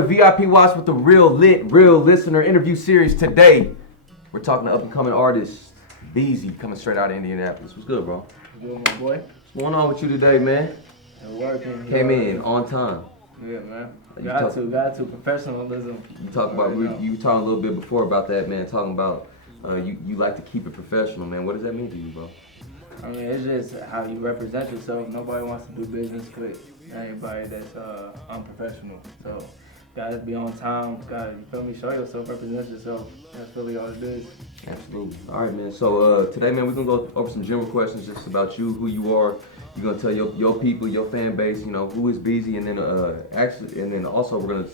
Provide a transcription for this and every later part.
boy VIP Watch with the Real Lit, Real Listener interview series. Today, we're talking to up-and-coming artist Beezy, coming straight out of Indianapolis. What's good, bro? What's good, my boy? What's going on with you today, man? Working. Came in on time. Yeah, man. Got to. Professionalism. You talk about, you were talking a little bit before about that, man, talking about you like to keep it professional, man. What does that mean to you, bro? I mean, it's just how you represent yourself. Nobody wants to do business with anybody that's unprofessional. So, gotta be on time. Gotta, you feel me? Show yourself, represent yourself. That's really all it is. Absolutely. All right, man. So today, man, we're gonna go over some general questions just about you, who you are. You're gonna tell your people, your fan base, you know, who is Beezy, and then also we're gonna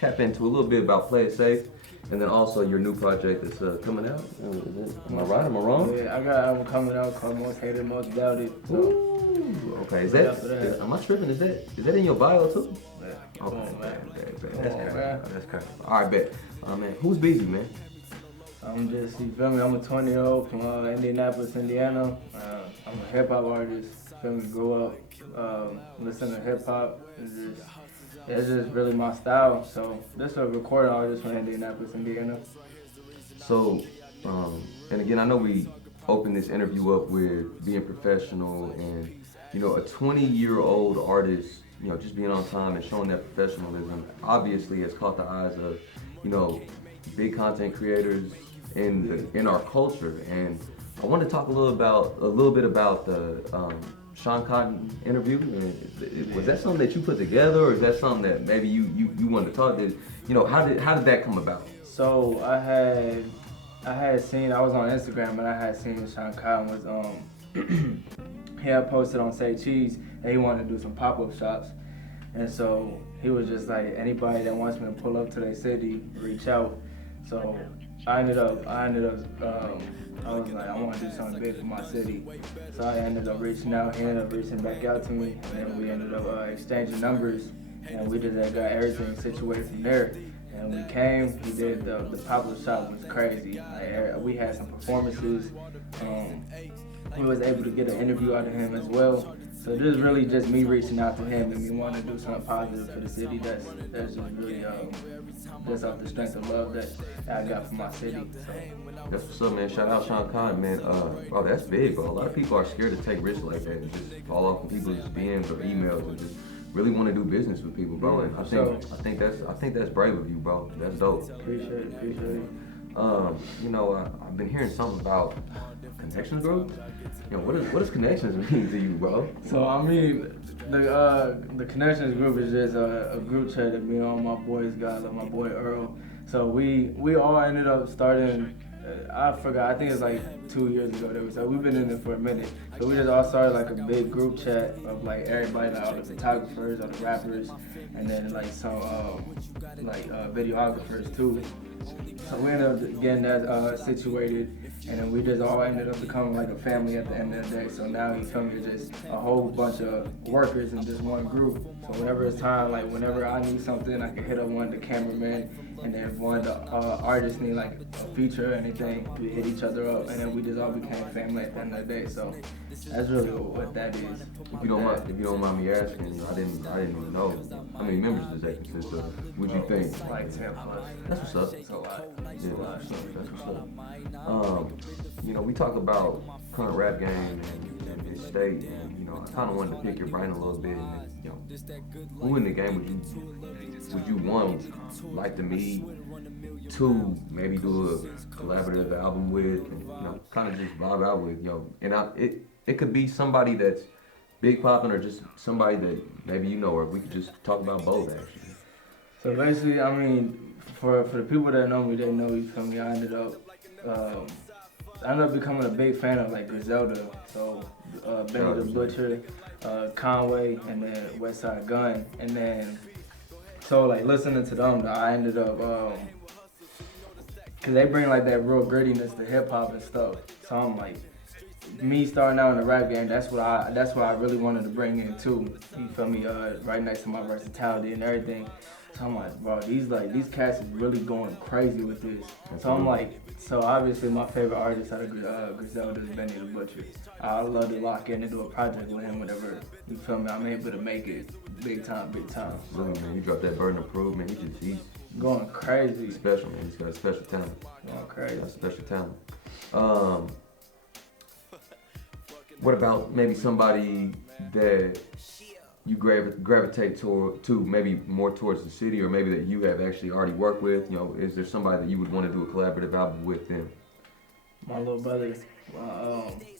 tap into a little bit about Play It Safe, and then also your new project that's coming out. Am I right? Am I wrong? Yeah, I got an album coming out called Most Hated, Most Doubted. So. Ooh, okay, is that? Am I tripping? Is that in your bio too? Yeah. Okay, man. That's crazy. All right, bet. Man, who's Beezy, man? I'm just, you feel me? I'm a 20-year-old from Indianapolis, Indiana. I'm a hip hop artist. Feel me? Grew up listening to hip hop. It's just really my style. So this is a recording artist from Indianapolis, Indiana. So, and again, I know we opened this interview up with being professional and, you know, a 20-year-old artist, you know, just being on time and showing that professionalism obviously has caught the eyes of, you know, big content creators in our culture. And I want to talk a little bit about the Sean Cotton interview. Was that something that you put together, or is that something that maybe you wanted to talk to? You know, how did that come about? So I had seen, I was on Instagram and I had seen Sean Cotton was he had posted on Say Cheese that he wanted to do some pop-up shops, and so he was just like, anybody that wants me to pull up to their city, reach out. So I ended up I was like, I want to do something big for my city. So I ended up reaching out. He ended up reaching back out to me, and then we ended up exchanging numbers, and we just got everything situated from there. And we came, he did the pop-up shop was crazy. Like, we had some performances. We was able to get an interview out of him as well. So this is really just me reaching out to him and me wanting to do something positive for the city. That's just really just off the strength of love that I got from my city. So. That's what's up, man. Shout out Sean Cotton, man. Oh, that's big, bro. A lot of people are scared to take risks like that and just fall off of people's DMs or emails and just really want to do business with people, bro. And I think that's brave of you, bro. That's dope. Appreciate it. You know, I've been hearing something about Connections Group. You know, what does Connections mean to you, bro? So I mean, the Connections Group is just a group chat that me and all my boys got, like my boy Earl. So we all ended up starting. I forgot. I think it's like 2 years ago. So we've been in it for a minute. So we just all started like a big group chat of like everybody, like all the photographers, all the rappers, and then like some videographers too. So we ended up getting that situated, and then we just all ended up becoming like a family at the end of the day. So now you feel me, just a whole bunch of workers in just one group. So whenever it's time, like whenever I need something, I can hit up one of the cameramen, and then if one of the artists need like a feature or anything, we hit each other up, and then we just all became family at the end of the day. So that's really what that is. If you don't mind me asking, I didn't even know how many members does that consist of. What do you think? Like 10 plus. That's what's up. It's a lot. Yeah, that's what's up. You know, we talk about current rap game and this state, and you know, I kind of wanted to pick your brain a little bit. And, you know, who in the game would you one like to meet? Two, maybe do a collaborative album with, and you know, kind of just vibe out with, you know. And it could be somebody that's big popping or just somebody that maybe you know, or we could just talk about both actually. So basically, I mean, for the people that know me, they know, you feel me, I ended up becoming a big fan of like Griselda. So Benny the Butcher, Conway, and then Westside Gun. And then, so like listening to them, I ended up, cause they bring like that real grittiness to hip hop and stuff. So I'm like, me starting out in the rap game, that's what I really wanted to bring in too. You feel me? Right next to my versatility and everything. So I'm like, bro, these cats is really going crazy with this. So I'm like, so obviously my favorite artist out of Griselda is Benny the Butcher. I love to lock in and do a project with him whenever, you feel me, I'm able to make it big time, big time. Absolutely, man. He dropped that burden of proof, man. He's Going crazy. special, man. He's got a special talent. Going crazy. Got a special talent. What about maybe somebody that you gravitate to maybe more towards the city, or maybe that you have actually already worked with? You know, is there somebody that you would want to do a collaborative album with them? My little brother.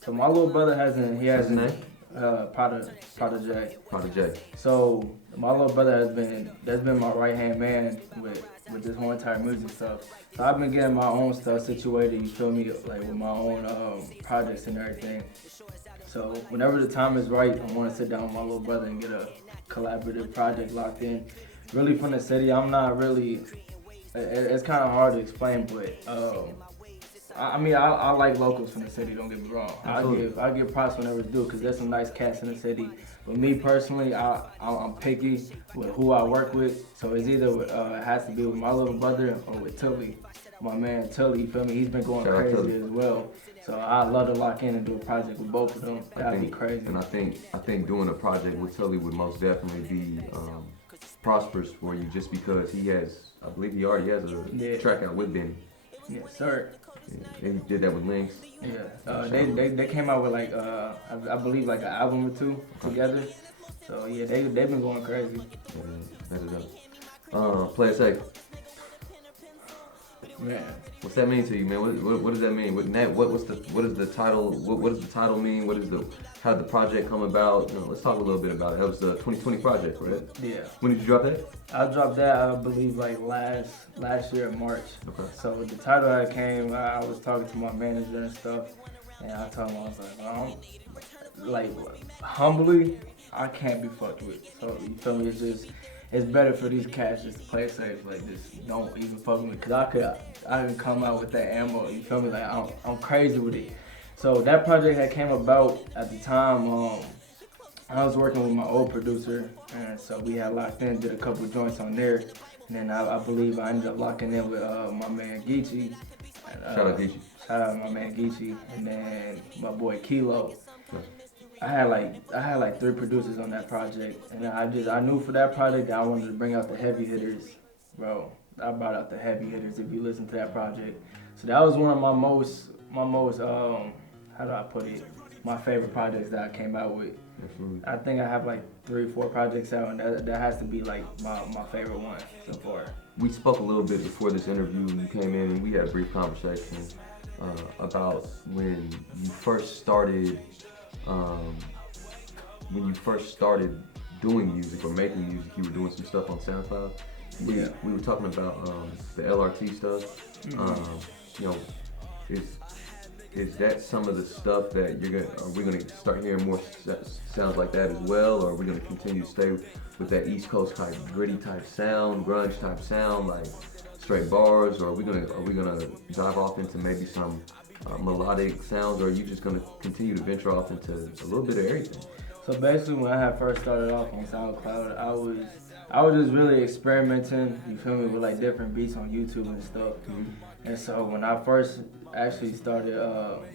So my little brother hasn't. He What's his hasn't. name? Prada J. Prada J. So my little brother that's been my right hand man with this whole entire music stuff. So I've been getting my own stuff situated. You feel me? Like with my own projects and everything. So whenever the time is right, I want to sit down with my little brother and get a collaborative project locked in. Really from the city, I'm not really. It's kind of hard to explain, but I like locals from the city. Don't get me wrong. I give props whenever it's due because there's some nice cats in the city. But me personally, I'm picky with who I work with. So it's either it has to be with my little brother or with Tully, my man Tully. You feel me? He's been going crazy as well. So I'd love to lock in and do a project with both of them. That'd be crazy. And I think doing a project with Tully would most definitely be prosperous for you, just because I believe he already has a track out with Benny. Yes, sir. Yeah, and he did that with Lynx. Yeah, they came out with like I believe like an album or two together. So yeah, they've been going crazy. Yeah, that is up. Play it safe. Man, what's that mean to you, man? What does that mean? What is the title? What does the title mean? How did the project come about? You know, let's talk a little bit about it. That was the 2020 project, right? Yeah. When did you drop that? I dropped that I believe like last year in March. Okay. So the title that came, I was talking to my manager and stuff, and I told him I was like, humbly, I can't be fucked with. So you feel me? It's better for these cats just to play it safe, like just don't even fuck with me, cause I can come out with that ammo. You feel me? Like I'm crazy with it. So that project that came about at the time, I was working with my old producer, and so we had locked in, did a couple joints on there, and then I believe I ended up locking in with my man Geechee. Shout out Geechee. Shout out my man Geechee, and then my boy Kilo. I had like 3 producers on that project, and I knew for that project that I wanted to bring out the heavy hitters, bro. I brought out the heavy hitters if you listen to that project. So that was one of my most how do I put it? My favorite projects that I came out with. Absolutely. I think I have like 3-4 projects out, and that has to be like my favorite one so far. We spoke a little bit before this interview. You came in and we had a brief conversation about when you first started. When you first started doing music or making music, you were doing some stuff on SoundCloud. We were talking about the LRT stuff. You know, is that some of the stuff that are we gonna start hearing more sounds like that as well, or are we gonna continue to stay with that East Coast type gritty type sound, grunge type sound, like straight bars, or are we gonna dive off into maybe some melodic sounds, or are you just gonna continue to venture off into a little bit of everything? So basically, when I had first started off on SoundCloud, I was just really experimenting. You feel me, with like different beats on YouTube and stuff. Mm-hmm. And so when I first actually started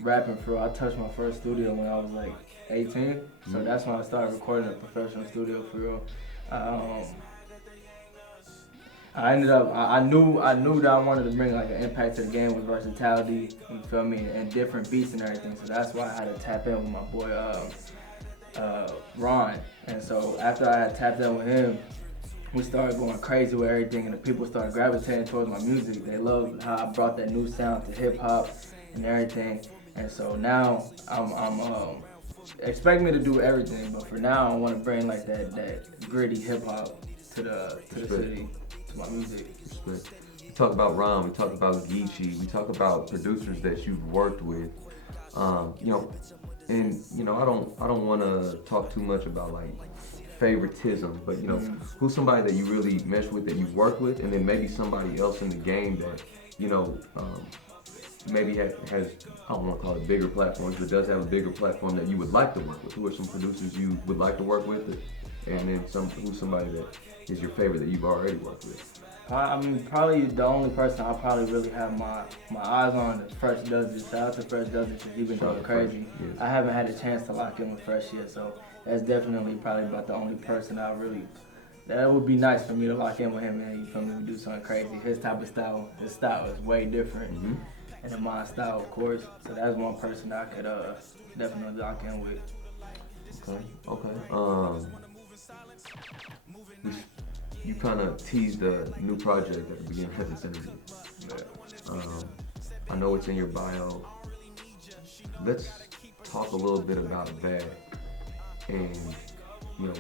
rapping for real, I touched my first studio when I was like 18. So that's when I started recording in a professional studio for real. I knew that I wanted to bring like an impact to the game with versatility, you feel me, and different beats and everything. So that's why I had to tap in with my boy Ron. And so after I had tapped in with him, we started going crazy with everything, and the people started gravitating towards my music. They loved how I brought that new sound to hip hop and everything. And so now I'm expect me to do everything, but for now I want to bring like that gritty hip hop to the city. My music. We talk about Ron, we talk about Geechee, we talk about producers that you've worked with. You know, and you know, I don't want to talk too much about like favoritism, but you know, who's somebody that you really mesh with, that you've worked with, and then maybe somebody else in the game that you know maybe has I don't want to call it bigger platforms, but does have a bigger platform that you would like to work with. Who are some producers you would like to work with, and then who's somebody that is your favorite that you've already worked with? I mean, probably the only person I probably really have my eyes on is Fresh Does It. Shout out to Fresh Does It because he's been going crazy. Yes. I haven't had a chance to lock in with Fresh yet, so that's definitely probably about the only person that would be nice for me to lock in with him and you feel me, we do something crazy. His type of style, his style is way different. Mm-hmm. And then my style, of course. So that's one person I could definitely lock in with. Okay. Okay. You kind of teased a new project at the beginning of this interview. I know it's in your bio. Let's talk a little bit about that, and you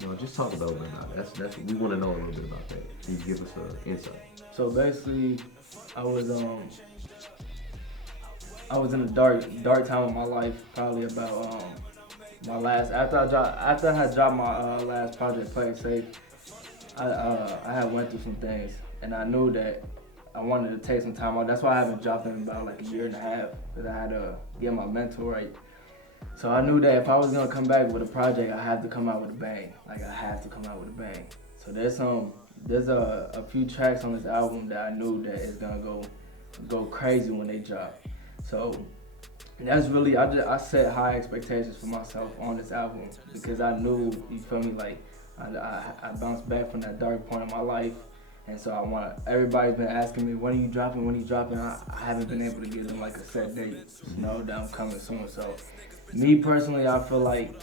know, just talk a little bit about it. That's we want to know a little bit about that. Can you give us an insight? So basically, I was in a dark time of my life, probably about my last after I had dropped my last project, Play It Safe. I had went through some things, and I knew that I wanted to take some time out. That's why I haven't dropped in about like a year and a half, because I had to get my mental right. So I knew that if I was gonna come back with a project, I had to come out with a bang. Like I have to come out with a bang. So there's a few tracks on this album that I knew that is gonna go crazy when they drop. So that's really I set high expectations for myself on this album because I knew, you feel me, like I bounced back from that dark point in my life, and so everybody's been asking me, when are you dropping? I haven't been able to give them like a set date. Just know that I'm coming soon. So me personally, I feel like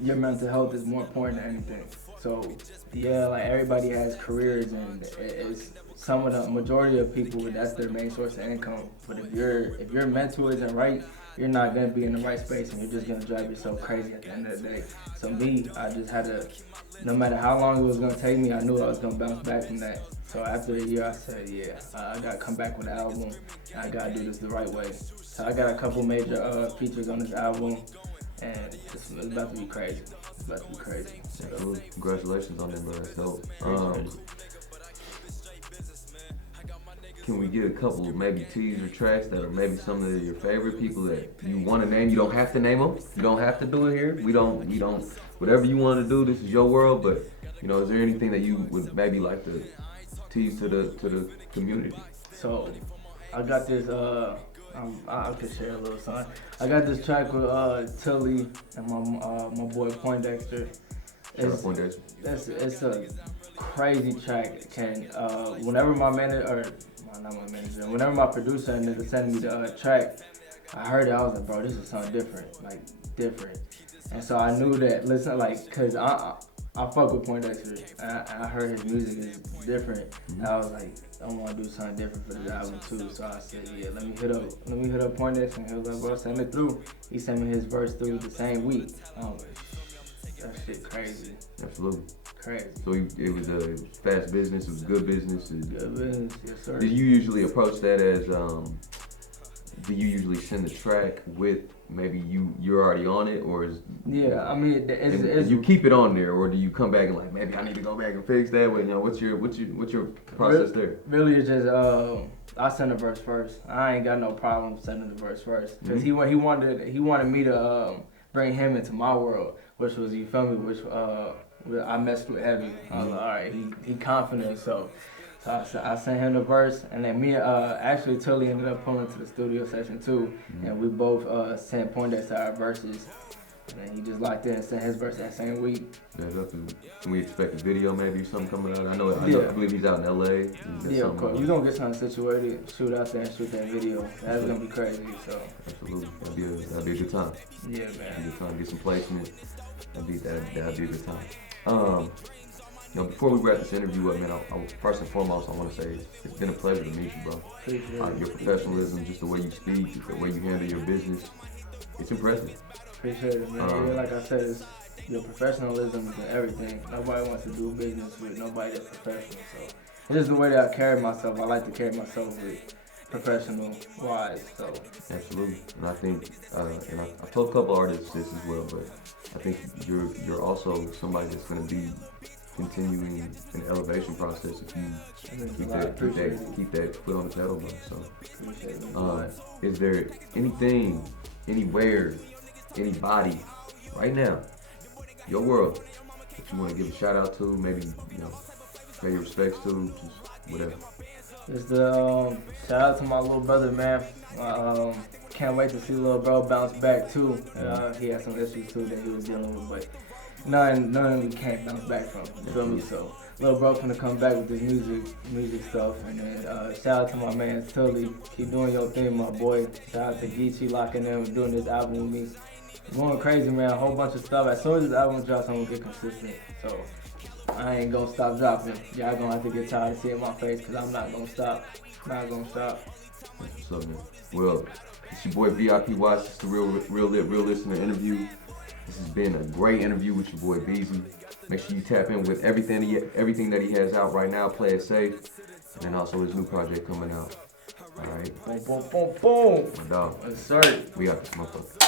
your mental health is more important than anything. So yeah, like everybody has careers, and it's some of the majority of people, that's their main source of income. But if your mental isn't right, you're not gonna be in the right space, and you're just gonna drive yourself crazy at the end of the day. So me, I just had to, no matter how long it was gonna take me, I knew I was gonna bounce back from that. So after a year, I said, yeah, I gotta come back with an album, and I gotta do this the right way. So I got a couple major features on this album, and it's about to be crazy. It's about to be crazy. So, congratulations on that, bro. That's dope. Can we get a couple maybe teaser tracks that are maybe some of your favorite people that you want to name? You don't have to name them. You don't have to do it here. We don't. Whatever you want to do, this is your world. But is there anything that you would maybe like to tease to the community? So I got this. I could share a little something. I got this track with Tilly and my boy Poindexter. It's a crazy track. Whenever my manager, whenever my producer and nigga sent me the track, I heard it. I was like, bro, this is something different, like different. And so I knew that, listen, like, cause I fuck with Poindexter. I heard his music is different. And I was like, I want to do something different for this album too. So I said, yeah, let me hit up Poindexter. And he was like, bro, send it through. He sent me his verse through the same week. That shit crazy. Absolutely. Crazy. So it was a fast business. It was good business. Good business, yes sir. Did you usually approach that as? Do you usually send the track with maybe you're already on it, or is? Yeah, I mean, it's you keep it on there, or do you come back and like maybe I need to go back and fix that? What's your process there? Really, it's just I send the verse first. I ain't got no problem sending the verse first because he wanted me to bring him into my world, which was, you feel me, which I messed with heavy. I was like, all right, he confident, so I sent him the verse, and then me, actually Tilly ended up pulling to the studio session too, and we both sent Poindexter our verses, and then he just locked in and sent his verse that same week. Yeah, can we expect a video maybe, something coming out? I believe he's out in LA. Yeah, of course. We're gonna get something situated, shoot out there and shoot that video. That's gonna be crazy, so. Absolutely, that'll be a good time. Yeah, man. That'll be a good time, get some placement. That'll be a good time. Before we wrap this interview up, man, first and foremost, I want to say it's been a pleasure to meet you, bro. Your professionalism, just the way you speak, the way you handle your business, it's impressive. Appreciate it, man. Like I said, it's your professionalism is everything. Nobody wants to do business with nobody that's professional. So this is the way that I carry myself. I like to carry myself with professional wise. So absolutely, and I think, and I told a couple artists this as well, but I think you're also somebody that's going to be continuing an elevation process if you keep that foot on the pedal, bro. So, is there anything, anywhere, anybody, right now, your world, that you want to give a shout out to? Maybe pay your respects to, just whatever. Just shout out to my little brother, man. can't wait to see little bro bounce back too. He had some issues too that he was dealing with, but none we can't bounce back from. You feel me? So little bro finna come back with this music stuff, and then shout out to my man Tully. Keep doing your thing, my boy. Shout out to Geechee locking in with doing this album with me. Going crazy, man. A whole bunch of stuff. As soon as this album drops, I'm gonna get consistent. So I ain't gonna stop dropping. Y'all gonna have to get tired of seeing my face, cause I'm not gonna stop. Not gonna stop. What's up, man? Well, it's your boy VIP Watch. It's the Real Lit, Real Listener interview. This has been a great interview with your boy Beezy. Make sure you tap in with everything that he has out right now. Play it safe, and then also his new project coming out. All right. Boom, boom, boom, boom. My dog. Insert. We got this motherfucker.